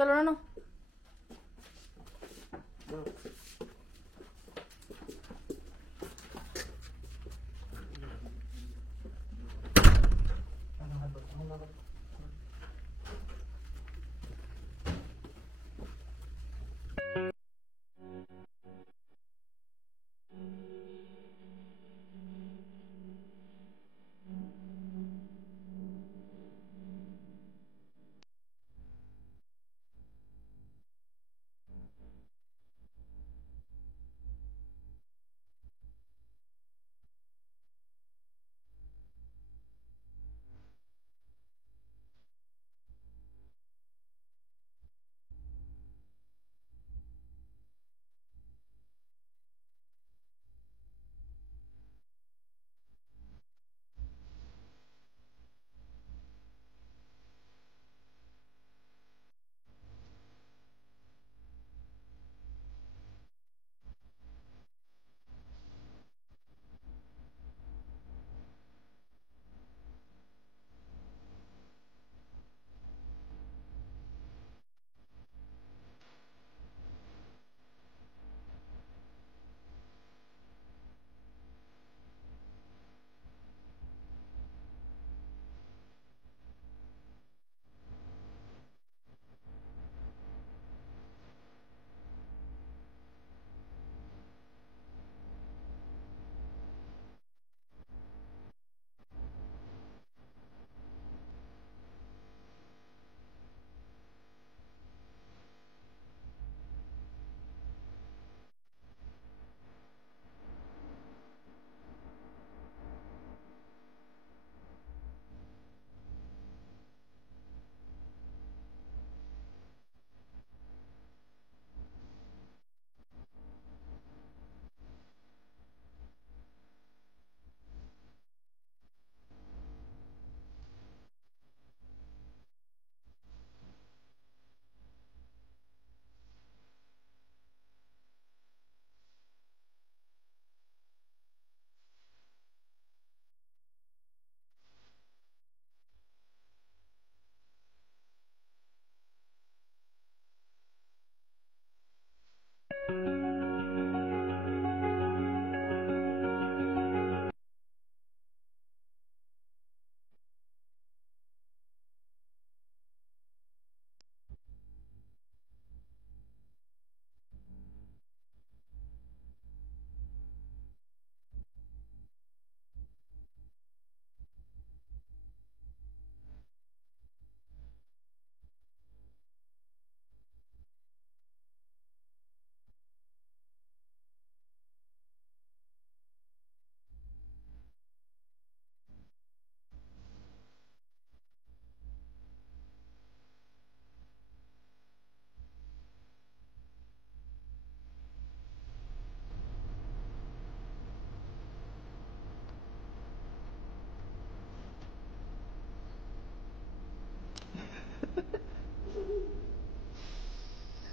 চলো না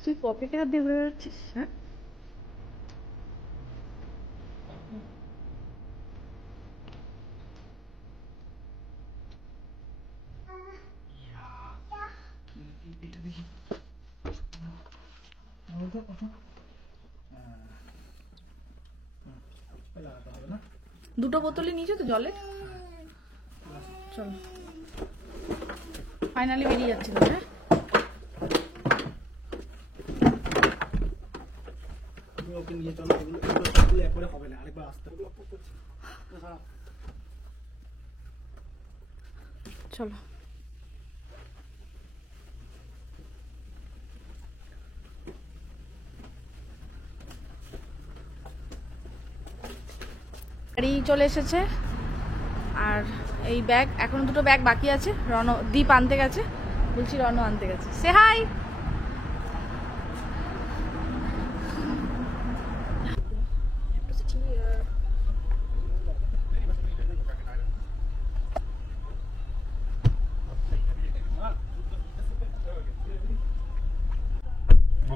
তুই পকেটে হাত দিয়ে ঘুরে বেড়াচ্ছিস? হ্যাঁ, দুটো বোতলই নিয়েছো তো জলের? চলো, ফাইনালি বেরিয়ে যাচ্ছি তো। হ্যাঁ, নিয়ে চলো, এগুলো হবে না, আরেকবার আসতে চলো। গাড়ি চলে এসেছে আর এই ব্যাগ, এখনো দুটো ব্যাগ বাকি আছে। দীপ আনতে গেছে, বলছি রণ আনতে গেছে। সে হাই।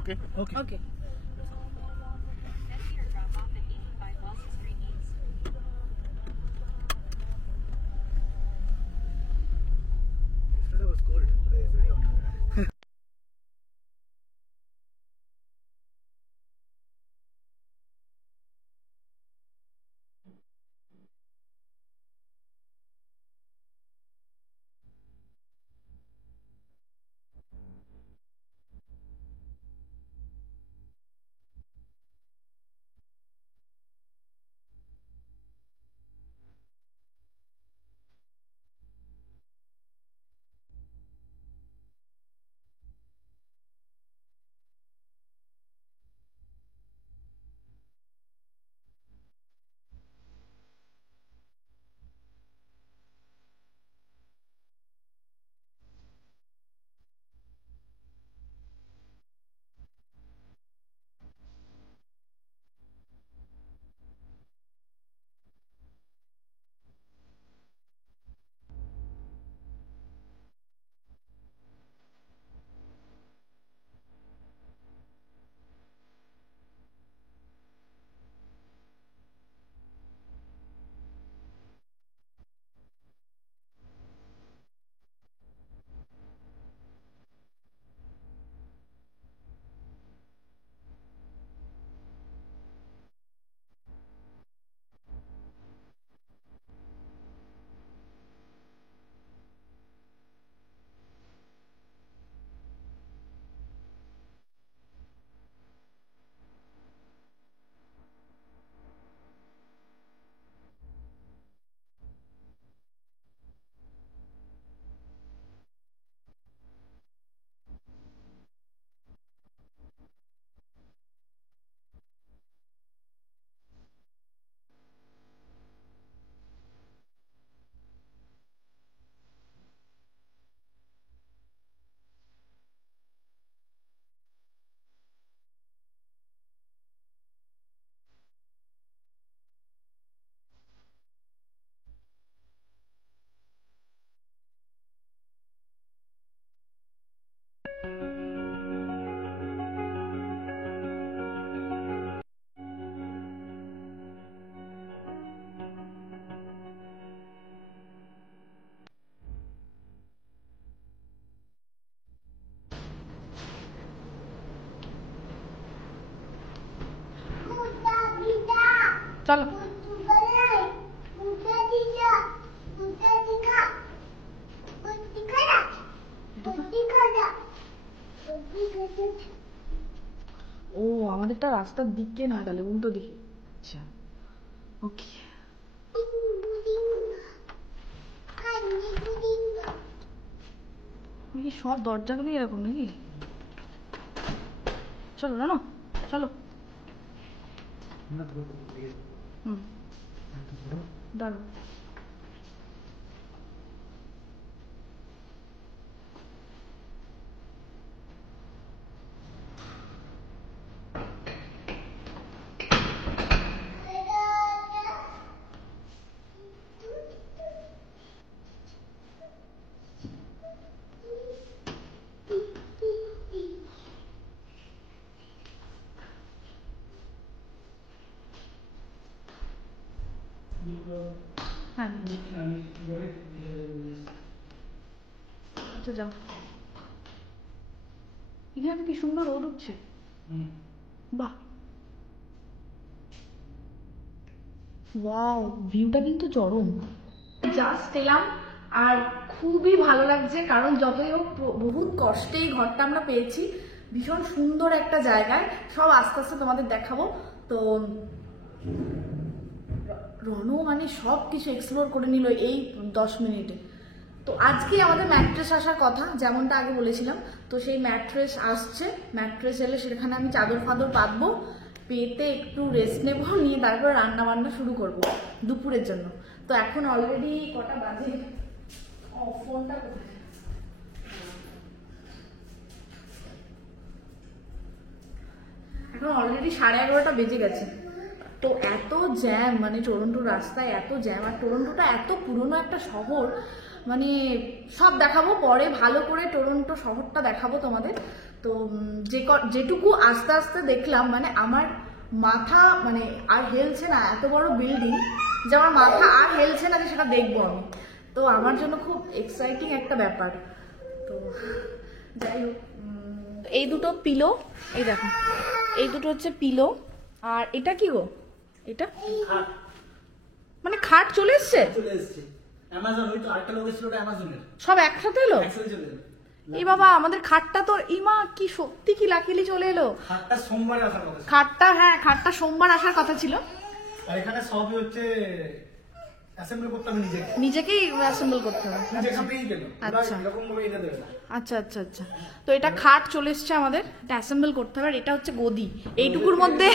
Okay. Okay. Okay. চলো। ও আমাদেরটা রাস্তার দিকে না, তাহলে উল্টো দিকে। আচ্ছা ওকে। সব দরজাগুলোই এরকম নাকি? চলো না চলো। দাঁড়ো। হ্যাঁ আচ্ছা যাও। এখানে কি সুন্দর রোদ উঠছে। বাহ ওয়াও, ভিউটা কিন্তু চরম। জাস্ট এলাম আর খুবই ভালো লাগছে, কারণ যতই হোক বহুত কষ্টে এই ঘরটা আমরা পেয়েছি। ভীষণ সুন্দর একটা জায়গায়, সব আস্তে আস্তে তোমাদের দেখাবো। তো রনু মানে সব কিছু এক্সপ্লোর করে নিল এই 10 মিনিটে। তো আজকে আমাদের ম্যাট্রেস আসার কথা, যেমনটা আগে বলেছিলাম। তো সেই ম্যাট্রেস আসছে, ম্যাট্রেস এলে সেখানে আমি চাদর ফাদর পাতবো, পেতে একটু রেস্ট নেবো, নিয়ে তারপর রান্না বান্না শুরু করব দুপুরের জন্য। তো এখন অলরেডি কটা বাজে, ফোনটা এখন অলরেডি 11:30 বেজে গেছে। তো এত জ্যাম, মানে টরন্টোর রাস্তায় এত জ্যাম, আর টরন্টোটা এত পুরনো একটা শহর, মানে সব দেখাবো পরে ভালো করে, টরন্টো শহরটা দেখাবো তোমাদের। তো যেটুকু আস্তে আস্তে দেখলাম, মানে আমার মাথা মানে আর হেলছে না, এত বড় বিল্ডিং যে আমার মাথা আর হেলছে না যে সেটা দেখবো আমি। তো আমার জন্য খুব এক্সাইটিং একটা ব্যাপার। তো যাই হোক, এই দুটো পিলো, এই দেখো এই দুটো হচ্ছে পিলো। আর এটা কি গো? এটা মানে খাট চলে এসছে? সব একসাথে এলো? এই বাবা, আমাদের খাটটা তো ইমা কি সত্যি কি লাকিলি চলে এলো। খাটটা, হ্যাঁ খাটটা সোমবার আসার কথা ছিল। আর এখানে সবই হচ্ছে অ্যাসেম্বল করতে হবে, নিজেকেই অ্যাসেম্বল করতে হবে। আচ্ছা আচ্ছা আচ্ছা আচ্ছা। তো এটা খাট চলে এসছে আমাদের, এটা অ্যাসেম্বল করতে হবে। আর এটা হচ্ছে গদি, এইটুকুর মধ্যে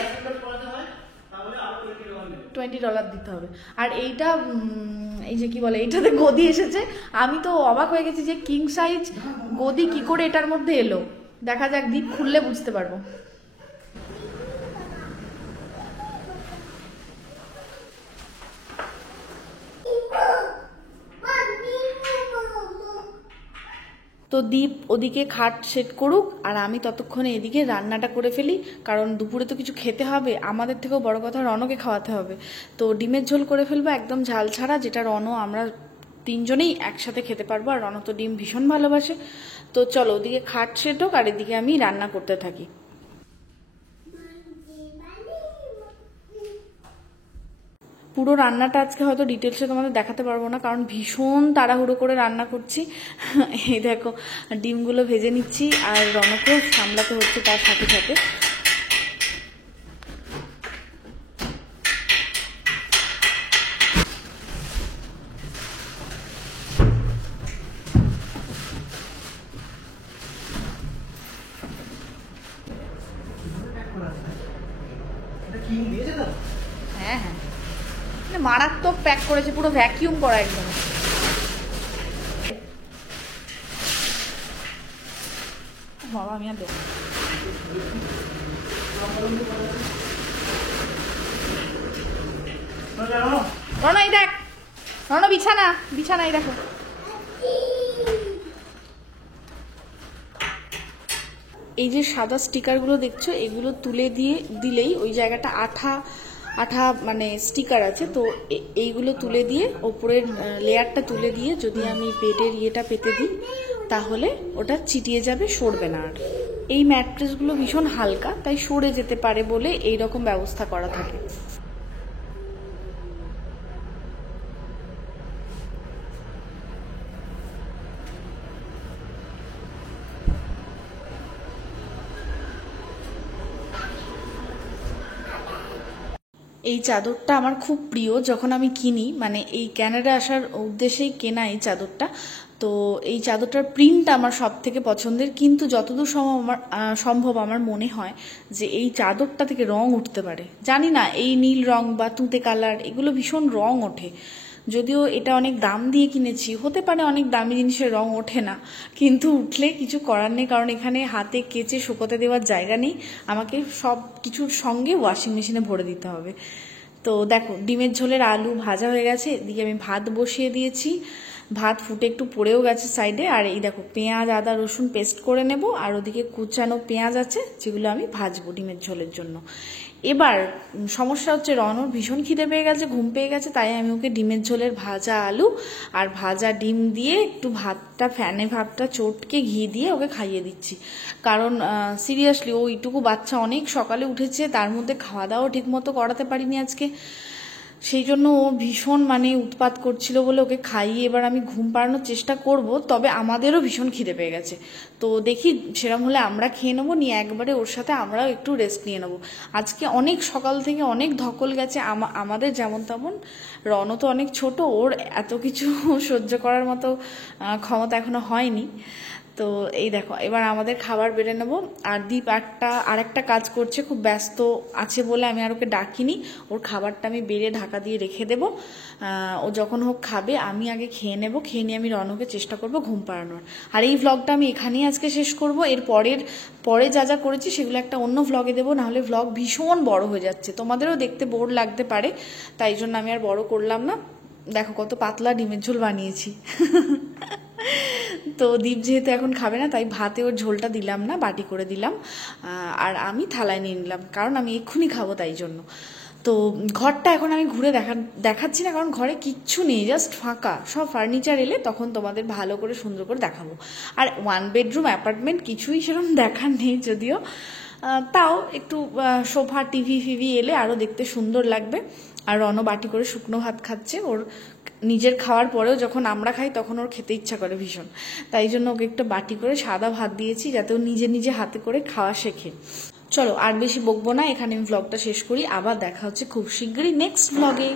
$20 দিতে হবে। আর এইটা এই যে কি বলে, এইটাতে গদি এসেছে। আমি তো অবাক হয়ে গেছি যে কিং সাইজ গদি কি করে এটার মধ্যে এলো। দেখা যাক, দ্বীপ খুললে বুঝতে পারবো। তো দীপ ওদিকে খাট সেট করুক, আর আমি ততক্ষণে এদিকে রান্নাটা করে ফেলি, কারণ দুপুরে তো কিছু খেতে হবে। আমাদের থেকেও বড় কথা রনকে খাওয়াতে হবে। তো ডিমের ঝোল করে ফেলবো একদম ঝাল ছাড়া, যেটা রন আমরা 3 জনেই একসাথে খেতে পারবো। আর রন তো ডিম ভীষণ ভালোবাসে। তো চলো ওদিকে খাট সেট হোক, আর এদিকে আমি রান্না করতে থাকি। পুরো রান্নাটা আজকে হয়তো ডিটেলসে তোমাদের দেখাতে পারবো না, কারণ ভীষণ তাড়াহুড়ো করে রান্না করছি। এই দেখো ডিমগুলো ভেজে নিচ্ছি, আর রনকেও সামলাতে হচ্ছে তার সাথে সাথে। হ্যাঁ হ্যাঁ, মারাত্মক প্যাক করেছে, পুরো ভ্যাকিউম করা একদম। বাবা আমি আর দেখো, রন এই দেখ, রন বিছানা বিছানায় দেখো। এই যে সাদা স্টিকারগুলো দেখছো, এগুলো তুলে দিলেই ওই জায়গাটা আঠা আঠা মানে স্টিকার আছে। তো এইগুলো তুলে দিয়ে, ওপরের লেয়ারটা তুলে দিয়ে যদি আমি বেডের ইয়েটা পেতে দিই, তাহলে ওটা চিটিয়ে যাবে, সরবে না। আর এই ম্যাট্রেসগুলো ভীষণ হালকা, তাই সরে যেতে পারে বলে এই রকম ব্যবস্থা করা থাকে। এই চাদরটা আমার খুব প্রিয়, যখন আমি কিনি, মানে এই ক্যানাডা আসার উদ্দেশ্যেই কেনা এই চাদরটা। তো এই চাদরটার প্রিন্ট আমার সব থেকে পছন্দের, কিন্তু যতদূর সম্ভব আমার মনে হয় যে এই চাদরটা থেকে রং উঠতে পারে। জানি না, এই নীল রং বা তুঁতে কালার এগুলো ভীষণ রং ওঠে। যদিও এটা অনেক দাম দিয়ে কিনেছি, হতে পারে অনেক দামি জিনিসের রং ওঠে না, কিন্তু উঠলে কিছু করার নেই, কারণ এখানে হাতে কেচে শুকোতে দেওয়ার জায়গা নেই, আমাকে সব কিছুর সঙ্গে ওয়াশিং মেশিনে ভরে দিতে হবে। তো দেখো, ডিমের ঝোলের আলু ভাজা হয়ে গেছে, এদিকে আমি ভাত বসিয়ে দিয়েছি, ভাত ফুটে একটু পড়েও গেছে সাইডে। আর এই দেখো, পেঁয়াজ আদা রসুন পেস্ট করে নেব, আর ওদিকে কুচানো পেঁয়াজ আছে যেগুলো আমি ভাজবো ডিমের ঝোলের জন্য। এবার সমস্যা হচ্ছে, রনর ভীষণ খিদে পেয়ে গেছে, ঘুম পেয়ে গেছে, তাই আমি ওকে ডিমের ঝোলের ভাজা আলু আর ভাজা ডিম দিয়ে একটু ভাতটা চটকে ঘি দিয়ে ওকে খাইয়ে দিচ্ছি। কারণ সিরিয়াসলি ওইটুকু বাচ্চা অনেক সকালে উঠেছে, তার মধ্যে খাওয়া দাওয়া ঠিক মতো করাতে পারিনি আজকে, সেই জন্য ও ভীষণ মানে উৎপাত করছিল বলে ওকে খাইয়ে এবার আমি ঘুম পাড়ানোর চেষ্টা করব। তবে আমাদেরও ভীষণ খিদে পেয়ে গেছে, তো দেখি সেরকম হলে আমরা খেয়ে নেবো, নিয়ে একবারে ওর সাথে আমরাও একটু রেস্ট নিয়ে নেবো। আজকে অনেক সকাল থেকে অনেক ধকল গেছে আমাদের, যেমন তেমন। রনও তো অনেক ছোট, ওর এত কিছু সহ্য করার মতো ক্ষমতা এখনো হয়নি। তো এই দেখো, এবার আমাদের খাবার বেড়ে নেব। আর দীপ আর একটা কাজ করছে, খুব ব্যস্ত আছে বলে আমি আর ওকে ডাকিনি। ওর খাবারটা আমি বেড়ে ঢাকা দিয়ে রেখে দেব, ও যখন হোক খাবে, আমি আগে খেয়ে নেব, খেয়ে নিয়ে আমি রনকে চেষ্টা করব ঘুম পাড়ানোর। আর এই ভ্লগটা আমি এখানেই আজকে শেষ করব। এর পরে যা যা করেছি সেগুলো একটা অন্য ভ্লগে দেবো, নাহলে ভ্লগ ভীষণ বড় হয়ে যাচ্ছে, তোমাদেরও দেখতে বোর লাগতে পারে, তাই জন্য আমি আর বড় করলাম না। দেখো কত পাতলা ডিমের ঝোল বানিয়েছি। তো দীপ যেহেতু এখন খাবে না, তাই ভাতে ওর ঝোলটা দিলাম না, বাটি করে দিলাম, আর আমি থালায় নিয়ে নিলাম, কারণ আমি এক্ষুনি খাবো তাই জন্য। তো ঘরটা এখন আমি ঘুরে দেখাচ্ছি না, কারণ ঘরে কিচ্ছু নেই, জাস্ট ফাঁকা। সব ফার্নিচার এলে তখন তোমাদের ভালো করে সুন্দর করে দেখাবো। আর 1 বেডরুম অ্যাপার্টমেন্ট কিছুই সেরকম দেখার নেই যদিও, তাও একটু সোফা টিভি এলে আরও দেখতে সুন্দর লাগবে। আর রনও বাটি করে শুকনো ভাত খাচ্ছে, ওর নিজের খাওয়ার পরেও যখন আমরা খাই তখন ওর খেতে ইচ্ছা করে ভীষণ, তাই জন্য ওকে একটা বাটি করে সাদা ভাত দিয়েছি, যাতে ও নিজে হাতে করে খাওয়া শেখে। চলো আর বেশি বকবো না, এখানে আমি ভ্লগটা শেষ করি, আবার দেখা হচ্ছে খুব শীঘ্রই নেক্সট ভ্লগে।